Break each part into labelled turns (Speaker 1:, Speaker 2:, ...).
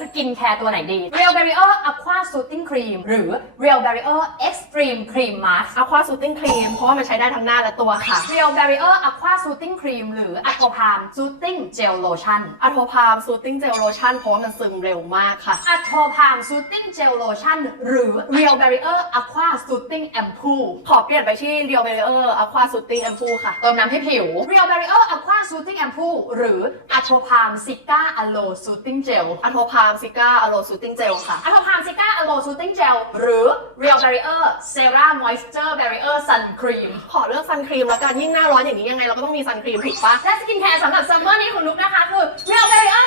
Speaker 1: สกินแคร์ตัวไหนดี Real Barrier Aqua Soothing Cream หรือ Real Barrier Extreme Cream Mask
Speaker 2: อะควาซูติ้งครีมเพราะว่ามันใช้ได้ทั้งหน้าและตัวค่ะ
Speaker 1: Real Barrier Aqua Soothing Cream หรือ Atopam Soothing Gel Lotion
Speaker 2: อะโทพามซูติ้งเจลโลชั่นเพราะว่ามันซึมเร็วมากค่ะ
Speaker 1: Atopam Soothing Gel Lotion หรือ Real Barrier Aqua Soothing Ampoule
Speaker 2: ขอเปลี่ยนไปที่เรียวเบลเออร์อะควาซูติ้งแอมพูค่ะ
Speaker 1: เติมน้ำให้ผิว Real Barrier Aqua Soothing Ampoule หรือ Atopam Cica Aloe Soothing Gel
Speaker 2: อะโทพามซิก้าอะโลซูติ้งเจลค่ะ
Speaker 1: Atopam Cica Aloe Soothing Gel หรือ Real Barrier Sera Moisture Barrier Sun Cream
Speaker 2: ขอเลือกซันครีมแล้วกันยิ่งหน้าร้อนอย่างนี้ยังไงเราก็ต้องมีซันครีมถูกปะ
Speaker 1: และสกินแคร์สำหรับซัมเมอร์นี้ของนุกนะคะคือ Real Barrier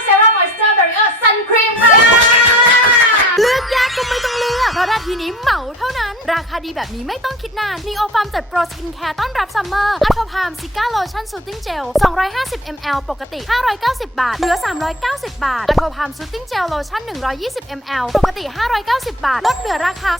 Speaker 3: ทีนี้เหมาเท่านั้น ราคาดีแบบนี้ไม่ต้องคิดนานนีโอฟาร์มจัดโปรสกินแคร์ต้อนรับซัมเมอร์อัลโทพามซิก้าโลชั่นซูตติ้งเจล 250 ml ปกติ 590 บาท เหลือ 390 บาทอัลโทพามซูตติ้งเจลโลชั่น 120 ml ปกติ 590 บาท ลดเหลือราคา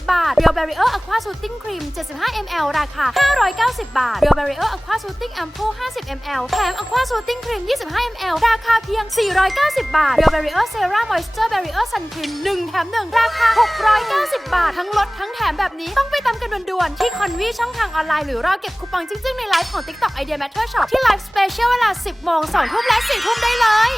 Speaker 3: 390 บาท Real Barrier Aqua Soothing Cream 75 ml ราคา 590 บาท Real Barrier Aqua Soothing Ampoule 50 ml แถม Aqua Soothing Cream 25 ml ราคาเพียง 490 บาท Real Barrier Serum Moisture Barrier Sun Cream 1แถม1ราคา 600 690 บาท ทั้งลดทั้งแถมแบบนี้ต้องไปตามกันด่วนๆ ที่คอนวีช่องทางออนไลน์หรือรอเก็บคูปองจริงๆ ในไลฟ์ของ TikTok Idea Matter Shop ที่ไลฟ์สเปเชียลเวลา 10 โมง 2 ทุ่มและ 4 ทุ่มได้เลย